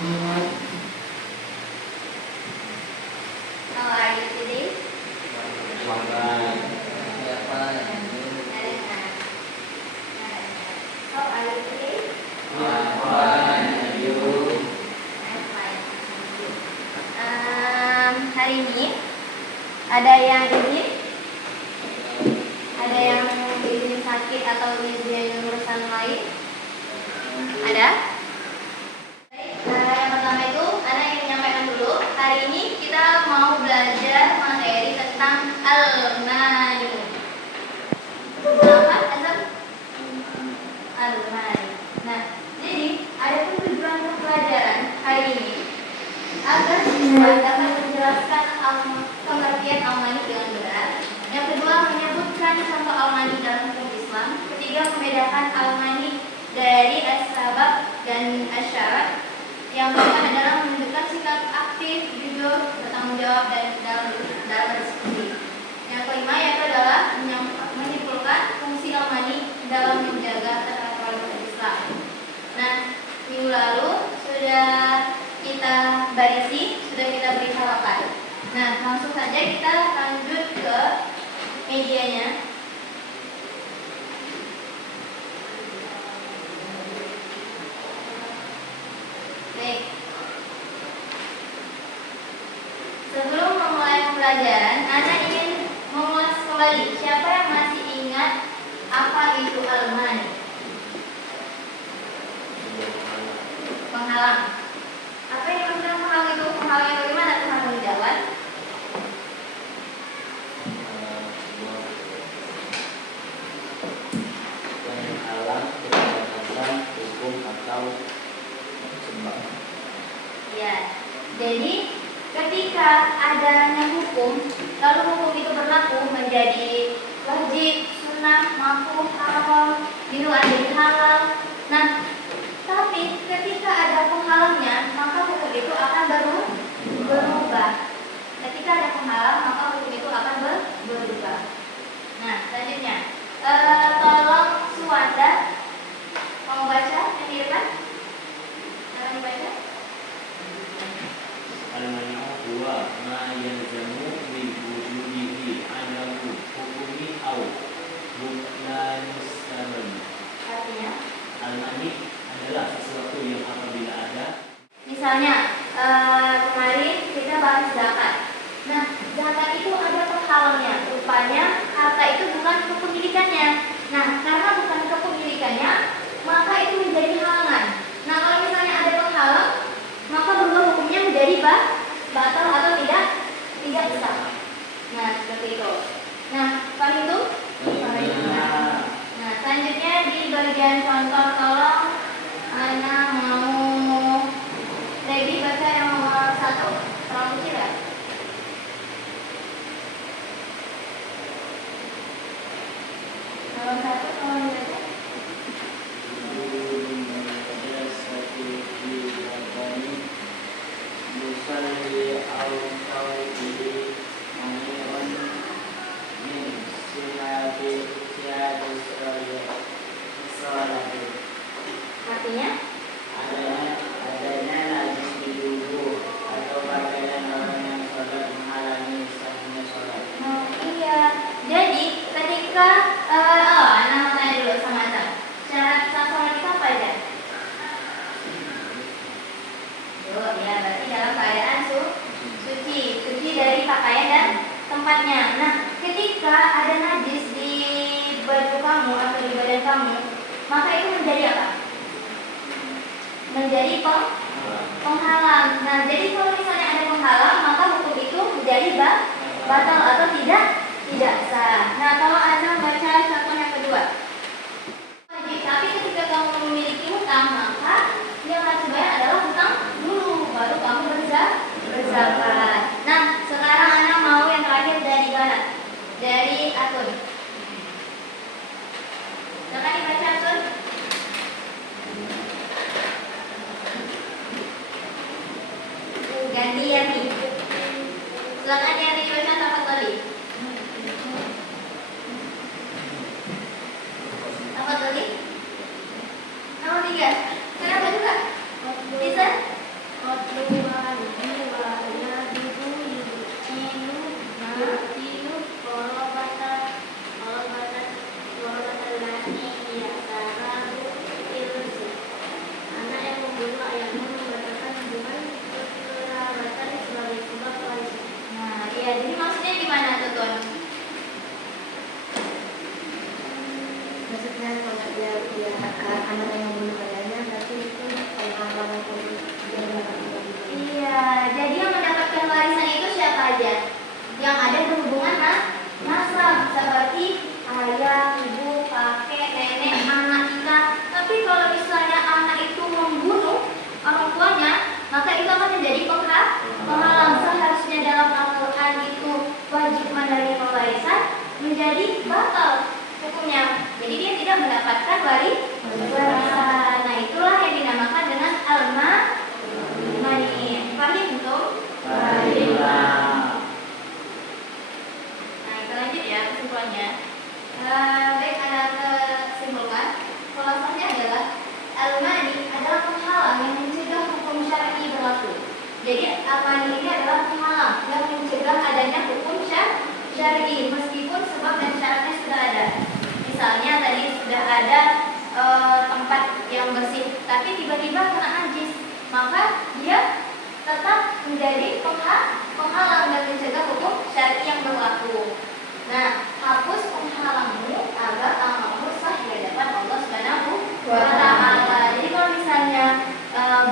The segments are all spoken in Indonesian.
How are you today? How are you today? I'm fine. Hari ini ada yang izin sakit atau izin urusan lain? Ada? Yang pertama itu Ana ingin menyampaikan dulu. Hari ini kita mau belajar materi tentang al-mani. Apa, Azam? Al-mani. Nah, jadi ada tujuan pelajaran hari ini agar siswa dapat menjelaskan pengertian al-mani dengan benar. Yang kedua, menyebutkan contoh al-mani dalam hukum Islam. Ketiga, membedakan al-mani dari as-sabab dan as-syarat. Yang keempat adalah menunjukkan sikap aktif, jujur, bertanggung jawab dan dalam berdiskusi. Yang kelima yaitu adalah menyimpulkan fungsi al-mani dalam menjaga tata kelola Islam. Nah, minggu lalu sudah kita barisi, sudah kita beri halaman. Nah, langsung saja kita lanjut ke medianya. Baik. Sebelum memulai pembelajaran, Ana ingin mengulas kembali. Siapa yang masih ingat apa itu al-mani? Penghalang. Apa yang maksudnya penghalang itu? Penghalang yang bagaimana? Penghalang di jalan? Penghalang kebebasan hukum atau sebab. Ya. Jadi ketika adanya hukum, lalu hukum itu berlaku menjadi wajib, sunnah, makruh, haram, jadi halal. Nah, tapi ketika ada penghalangnya, maka hukum itu akan berubah. Ketika ada penghalang, maka hukum itu akan berubah. Nah, selanjutnya, tolong Suwanda mau baca yang di depan? Jangan dibaca. Al-mani huwa ma yalzamu min wujudihi adamu hukumi au butlanis sabab. Artinya, Al-mani adalah sesuatu yang apabila ada. misalnya kemarin kita bahas zakat. Nah, zakat itu ada penghalangnya. Rupanya harta itu bukan kepemilikannya. Nah, karena bukan kepemilikannya, maka itu menjadi halangan. Nah, kalau misalnya ada penghalang, maka berubah hukumnya menjadi batal atau tidak sah. Nah, seperti itu. Nah, Pak itu? Nah, selanjutnya di bagian contoh, tolong Ana mau Debbie baca yang nomor 1. Terlalu kecil ya? Nomor 1 tolong dibaca. Artinya? Adanya najis di tubuh atau pakaian orang yang sholat menghalangi sahnya sholat. Oh iya. Jadi ketika Ana mau tanya dulu sama Azam. Syarat sah sholat itu apa aja? Oh ya, berarti dalam keadaan suci dari pakaian dan tempatnya. Nah, ketika ada najis di baju kamu atau di badan kamu, maka itu menjadi apa? Menjadi penghalang. Nah, jadi kalau misalnya ada penghalang, maka hukum itu menjadi batal atau tidak sah. Nah, kalau Anda baca contoh yang kedua, tapi ketika kamu memiliki hutang, maka yang harus bayar adalah hutang dulu, baru kamu berzakat. Nah, sekarang Anda mau yang terakhir dari mana? Dari Atun. Silakan dibaca Atun. Ganti Yani. Silakan Yani dibaca tapat tadi. Tapat tadi. Nomor 3. Kenapa juga? Bisa? anak yang membunuh ayahnya, berarti itu penghalang untuk dia mendapatkan. Iya, jadi yang mendapatkan warisan itu siapa aja? Yang ada berhubungan nasab, seperti ayah, ibu, kakek, nenek, anak kita. Tapi kalau misalnya anak itu membunuh orang tuanya, maka itu akan menjadi penghalang. Seharusnya dalam Al-Quran itu wajib menerima warisan, menjadi batal hukumnya. Jadi dia tidak mendapatkan warisan. Nah, itulah yang dinamakan dengan al-mani. Paham belum? Nah, kita lanjut ya kesimpulannya. Baik, ada kesimpulan. Khulasannya adalah al-mani adalah penghalang yang mencegah hukum syar'i berlaku. Jadi al-mani ini adalah penghalang yang mencegah adanya hukum syar'i meskipun sebab dan syaratnya sudah ada. Misalnya tadi sudah ada tempat yang bersih, tapi tiba-tiba kena najis, maka dia tetap menjadi penghalang dan mencegah hukum syar'i yang berlaku. Nah, hapus penghalangmu agar amalmu sah di hadapan Allah Subhanahu wa Ta'ala. Jadi kalau misalnya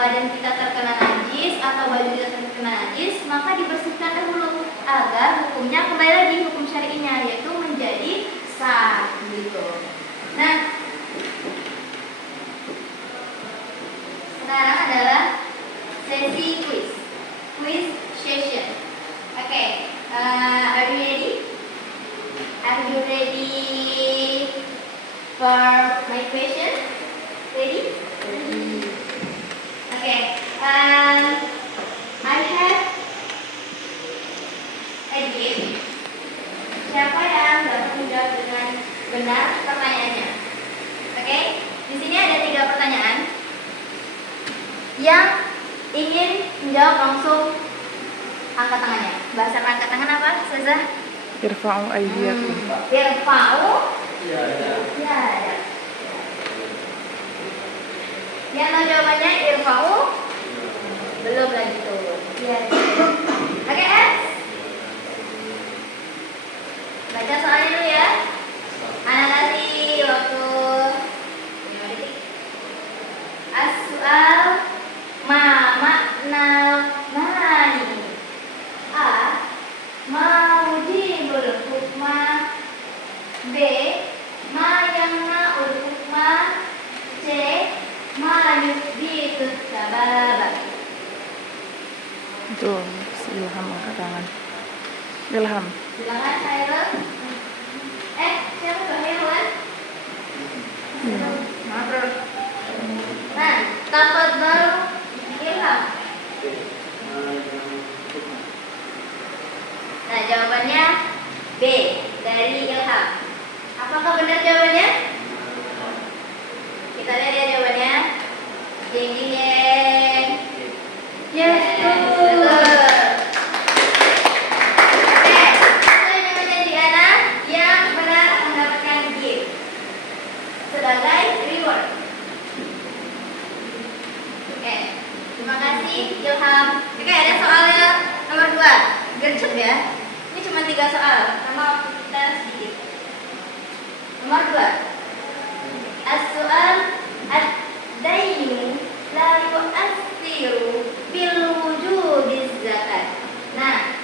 badan kita terkena najis atau baju kita terkena najis, maka dibersihkan dahulu agar hukumnya kembali lagi hukum syar'inya, yaitu menjadi sah gitu. Nah, sekarang adalah sesi quiz session. Oke, are you ready? Are you ready for my question? Ready? Okay. I have a gift. Siapa yang dapat menjawab dengan benar pertanyaannya? Oke. Di sini ada 3 pertanyaan. Yang ingin menjawab langsung angkat tangannya. Bahasa angkat tangan apa, Ustazah? Irfa'u aydiyakum. Irfa'u. Ya, ada. Ya, ada. Yang tahu jawabannya irfa'u? Belum lagi tuh. Ya. Oke, baca soalnya dulu ya. Anak kasih waktu 5 detik. As-su'al ma maknal mani. A. Mawjibul hukma. B. Ma yamna'ul hukma. C. Ma yusbitut sababa. Itu si Ilham angkat tangan. Ilham. Silakan Khairul. Siapa tuh Hewan? Nah, tafadhal Ilham. Nah, jawabannya B dari Ilham. Apakah benar jawabannya? Kita lihat ya jawabannya. Ding ding ding. Yes, betul. Oke, sesuai dengan janji Ana, yang benar mendapatkan gift sebagai reward. Oke, terima kasih Ilham. Oke, ada soalnya nomor 2. Gercep ya. Ini cuma 3 soal karena waktu kita sedikit. Nomor 2. As-su'al ad-dainu la yu'assiru bil wujudiz zakat. Nah,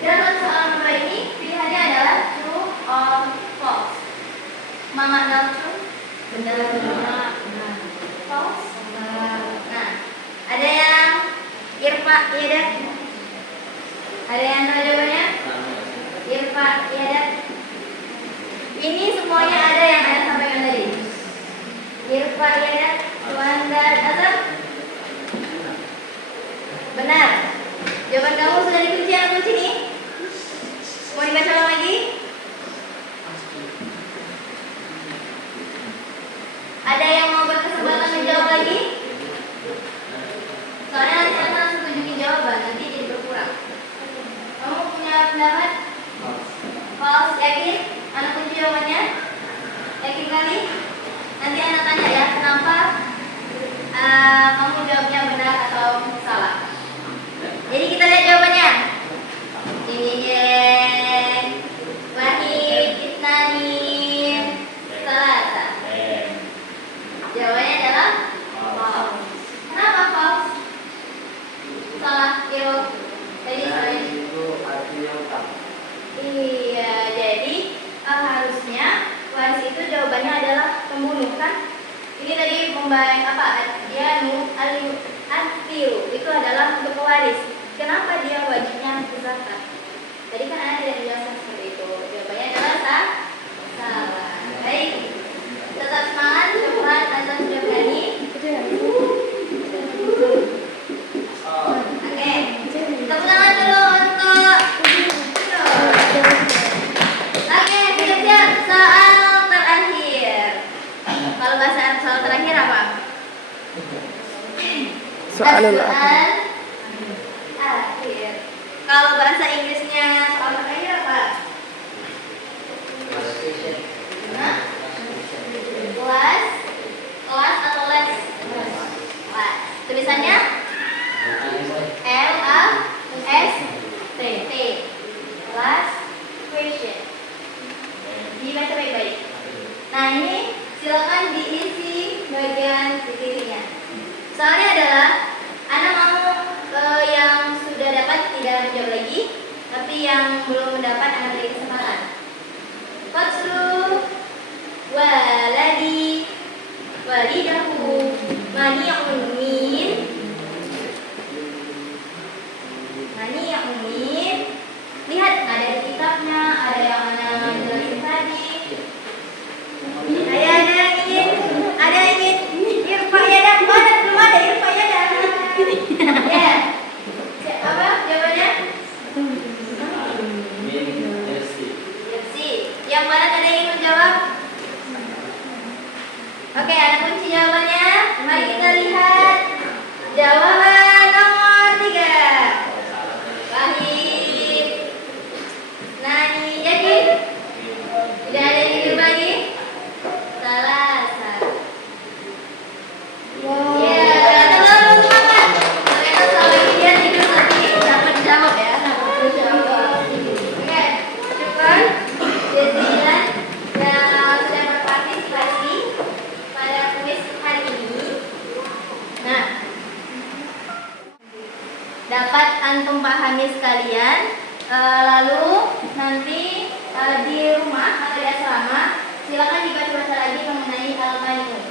dalam soal nomor ini pilihannya adalah true or false. Makna true? Benar. False? Nah, ada yang Irfa, iya dah. Ada yang tahu jawabannya? Irfa, iya dah. Ini semuanya ada yang Anda sampaikan tadi. Irfa, iya dah. Wandar, Azam. Benar. Jawaban kamu sudah dikunci atau kunci nih? Mau dibaca ulang lagi? Ada yang mau berkesempatan menjawab lagi? Soalnya nanti Anda langsung tunjukin jawaban, nanti jadi berkurang. Kamu punya pendapat? False, yakin? Anak kunci jawabannya? Yakin kali? Nanti Anda tanya ya, kenapa jawabannya adalah pembunuh kan? Ini tadi membaik apa? Dianu Atilu itu adalah untuk pewaris. Kenapa dia wajibnya berzakat? Tadi kan ada tidak dijelaskan seperti itu. Jawabannya adalah salah. Baik. Tetap semangat, syukuran Anda sudah berani. Oke. Tepuk tangan dulu untuk Oke, siap-siap. Soal terakhir. Kalau bahasa Arab soal terakhir apa? Soalul Soal akhir. Kalau bahasa Inggrisnya soal terakhir apa? Hah? Kelas atau les? Kelas. Tulisannya LAST. Kelas question. Dibaca baik-baik. Nah ini silakan diisi bagian di kirinya. Soalnya adalah Anda mau yang sudah dapat tidak menjawab lagi, tapi yang belum mendapat Anda beri kesempatan. Faslu waladi walidahu mani'un min. Lihat ada di kitabnya, ada yang Anda jelasin tadi. Ada ingin irfa yadah, mana belum ada irfa yadah. Ya. Apa jawabannya? Yersi. Yang mana ada yang ingin menjawab? Oke, ada kunci jawabannya. Mari kita lihat jawaban nomor 3. Wahid. Nani, yakin? Tidak ada yang ingin lagi? Salah. Ya, terlalu semangat. Ternyata selama ini dia tidur tapi dapat dijawab ya. Oke, syukur jazilan yang sudah berpartisipasi pada kuis hari ini. Nah, dapat antum pahami sekalian. Lalu nanti di rumah atau di asrama silakan dibaca lagi mengenai al-Qanun.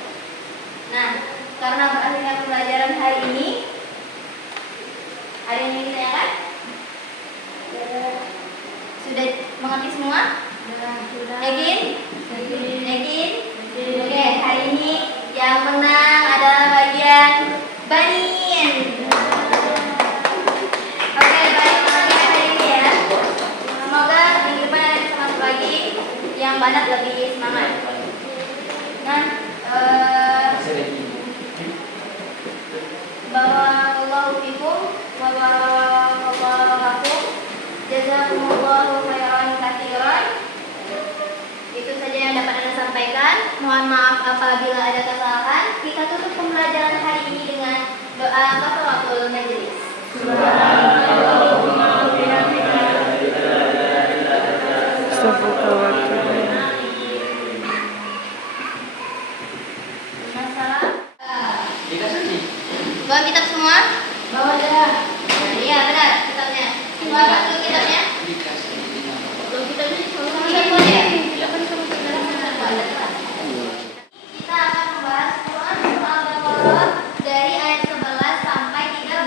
Nah, karena berakhirnya pembelajaran hari ini, ada yang ingin ditanyakan? Sudah mengerti semua? Yakin? Yakin? Oke, hari ini yang menang adalah bagian Banin. Oke, baik menangnya hari ini ya. Semoga minggu depan ada kesempatan lagi yang banyak lebih semangat. Nah, barakallahu fikum wa barakallahu lakum. Jazakumullahu khairan katsiran. Itu saja yang dapat Anda sampaikan. Mohon maaf apabila ada kesalahan. Kita tutup pembelajaran hari ini dengan doa kafaratul majelis. Masalah. Bawa kitab semua? Bawa dah. Iya benar kitabnya. Bawa satu kitabnya? Belum kitabnya sama ya? Kita akan membahas Quran surah Al-Baqarah dari ayat 11 sampai 13.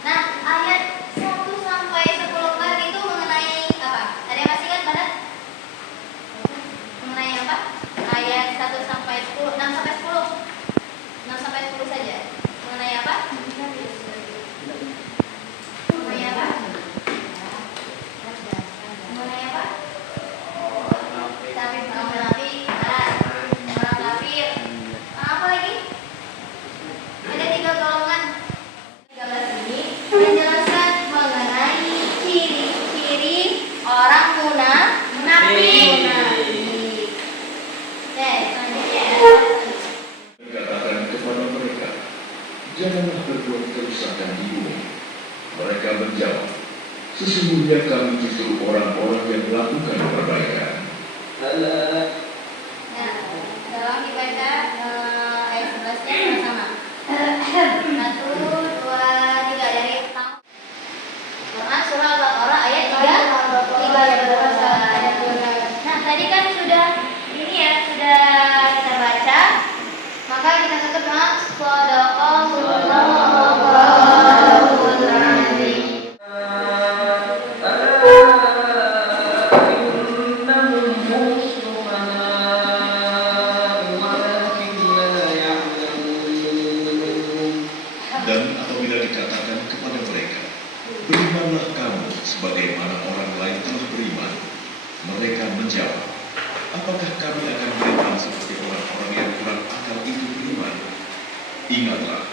Nah, ayat 1 sampai 10 kan itu mengenai apa? Ada yang masih ingat pada? Mengenai apa? Ayat 1 sampai 10, 6 sampai 10. 6 sampai 10 saja. Mengenai apa? Mengenai apa? Mengenai apa? Tapi orang kafir. Apa lagi? Ada 3 golongan. 13 ini menjelaskan mengenai ciri-ciri orang munafik. Selanjutnya. Katakan kepada mereka, janganlah berbuat kerusakan di bumi. Mereka menjawab, sesungguhnya kami justru orang-orang yang melakukan perbaikan. Nah, tolong dibaca ayat 11-nya sama-sama. 1, 2, 3 dari pertama. Quran surah Al-Baqarah ayat 13. Nah, tadi kan sudah Dan apabila dikatakan kepada mereka, berimanlah kamu sebagaimana orang lain telah beriman, mereka menjawab, apakah kami akan beriman seperti orang-orang yang kurang akal itu beriman? Ingatlah,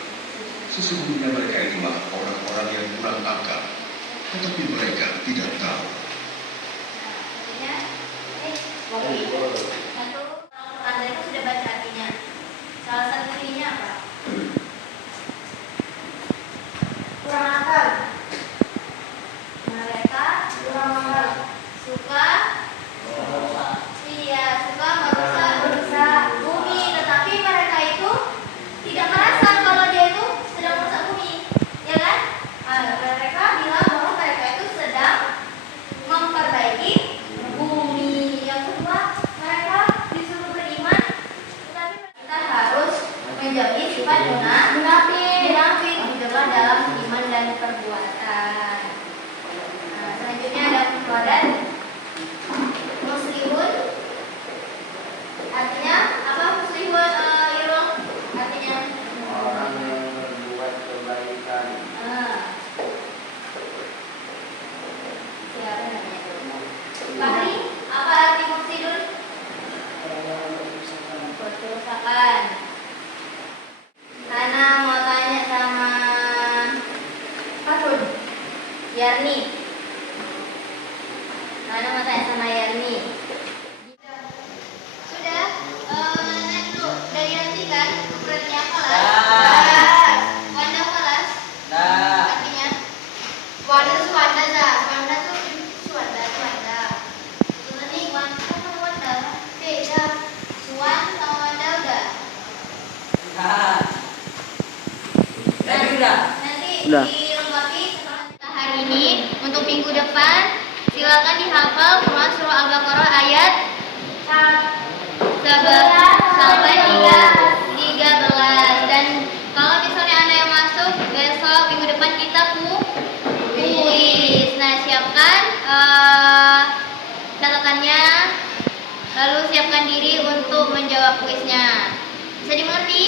sesungguhnya mereka itulah orang-orang yang kurang akal, tetapi mereka tidak tahu. Artinya, satu Anda itu sudah baca artinya. Salah satu artinya apa? Kurang akal. Mereka suka merusak bumi, tetapi mereka itu tidak merasa kalau dia itu sedang merusak bumi, ya kan? Mereka bilang bahwa mereka itu sedang memperbaiki bumi. Yang kedua, mereka disuruh beriman, tetapi kita harus menjadi sifat munafik juga dalam iman dan perbuatan. Nah, selanjutnya ada keluaran muslimun. Artinya apa muslimun, Irul? Artinya Orang yang berbuat kebaikan. Siapa namanya itu? Fahri, apa arti mufsidun? Kerusakan. Ana mau tanya sama Fahrul, Yarni. Ana mau tanya sama Yarni. Sudah, naik dulu dari nanti kan ukurannya apa lah? Wanda apa lah? Artinya Wanda tuh Wanda dah. Wanda tuh Wanda. Ini Wanda sama Wanda beda. Suan sama Wanda udah. Nanti Udah. dilengkapi setelah kita hari ini. Untuk minggu depan silakan dihafal Quran surah Al-Baqarah ayat 11 sampai 13. Dan kalau misalnya Anda yang masuk besok minggu depan kita kuis. Nah, siapkan catatannya, lalu siapkan diri untuk menjawab kuisnya. Bisa dimengerti?